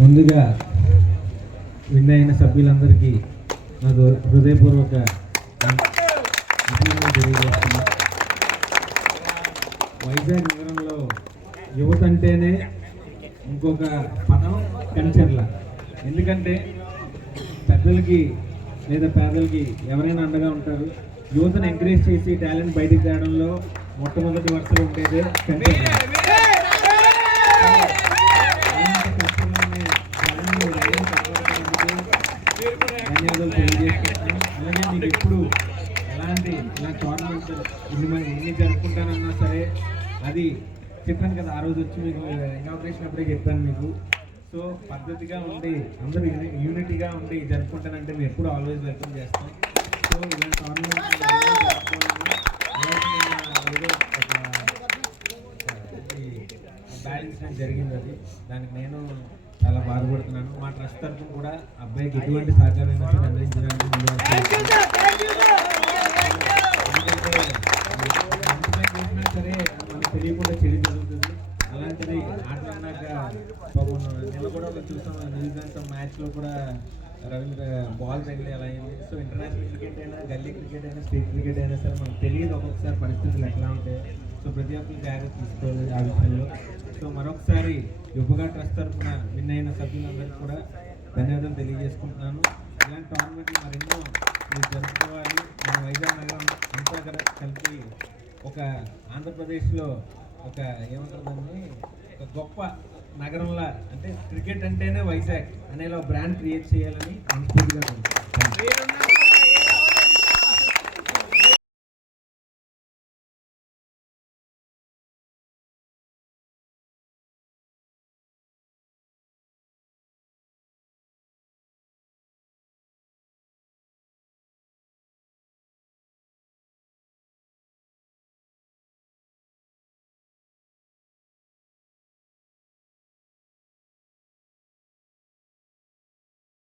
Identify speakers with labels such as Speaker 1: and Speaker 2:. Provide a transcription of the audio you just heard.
Speaker 1: ముందుగా అయిన సభ్యులందరికీ నా హృదయపూర్వక వైజాగ్ నగరంలో యువత అంటేనే ఇంకొక పదం కల్చర్ల ఎందుకంటే పెద్దలకి లేదా పేదలకి ఎవరైనా అండగా ఉంటారు యువతను ఎంకరేజ్ చేసి టాలెంట్ బయటికి తేడంలో మొట్టమొదటి వర్షాలు ఉండేదే కల్చర్ ధన్యవాదాలు తెలియజేసుకుంటున్నాను అలాగే మీకు ఎప్పుడు ఎలాంటి ఇలా టోర్నమెంట్ ఇన్ని మనం ఎన్ని జరుపుకుంటానన్నా సరే అది చెప్పాను కదా ఆ రోజు వచ్చి మీకు ఇనాగ్రేషన్ అప్పుడే చెప్పాను మీకు సో పద్ధతిగా ఉండి అందరూ యూనిటీగా ఉండి జరుపుకుంటానంటే మేము ఎప్పుడు ఆల్వేస్ వెల్కమ్ చేస్తాం జరిగింది అది దానికి నేను చాలా బాధపడుతున్నాను మా ట్రస్ట్ తరఫున కూడా అబ్బాయికి ఎటువంటి సహకారం అందించడానికి సరే మనకు తెలియకుండా చెడు జరుగుతుంది అలాంటిది ఆట అన్నాక పాపం నిన్న కూడా చూసాం న్యూజిలాండ్తో మ్యాచ్లో కూడా రవీంద్ర బాల్ తగిలి అలా అయింది సో ఇంటర్నేషనల్ క్రికెట్ అయినా గల్లీ క్రికెట్ అయినా స్టేట్ క్రికెట్ అయినా సరే మనకు తెలియదు ఒక్కొక్కసారి పరిస్థితులు ఎట్లా ఉంటాయి సో ప్రతి ఒక్కరు జాగ్రత్త తీసుకోవాలి ఆ విషయంలో సో మరొకసారి యువగా ట్రస్ట్ తరఫున విన్ అయిన సభ్యులందరికీ కూడా ధన్యవాదాలు తెలియజేసుకుంటున్నాను ఇలాంటి టోర్నమెంట్లు మరెన్నో మీరు జరుపుకోవాలి మన వైజాగ్ నగరం అంతా కలిపి ఒక ఆంధ్రప్రదేశ్లో ఒక ఏమంటుందండి ఒక గొప్ప నగరంలా అంటే క్రికెట్ అంటేనే వైజాగ్ అనేలా బ్రాండ్ క్రియేట్ చేయాలని మనస్ఫూర్తిగా